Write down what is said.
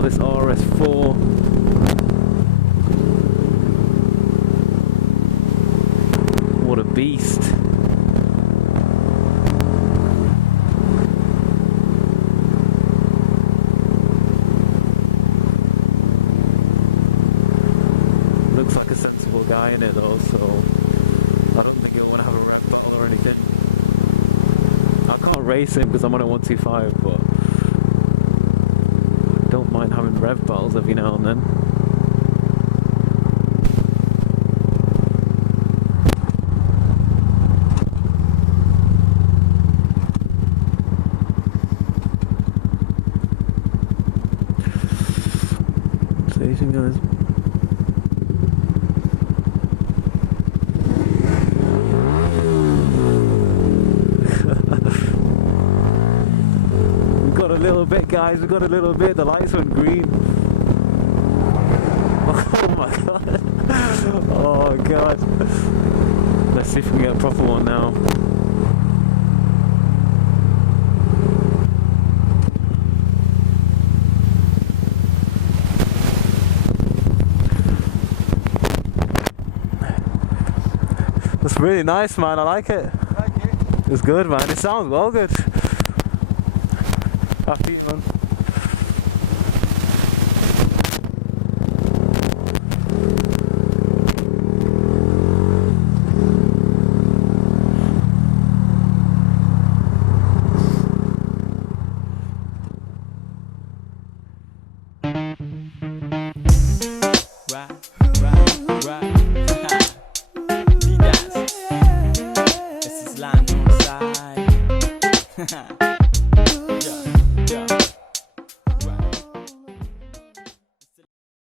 for this RS4. What a beast. Looks like a sensible guy in it though, so I don't think he'll want to have a rev battle or anything. I can't race him because I'm on a 125, but I don't mind having rev battles every now and then. Station guys. A little bit, guys, we got a little bit. The lights went green. Oh my god. Oh god. Let's see if we can get a proper one now. That's really nice, man. I like it. Thank you. It's good, man. It sounds well good. Happy, man. Right. This is Land on the side.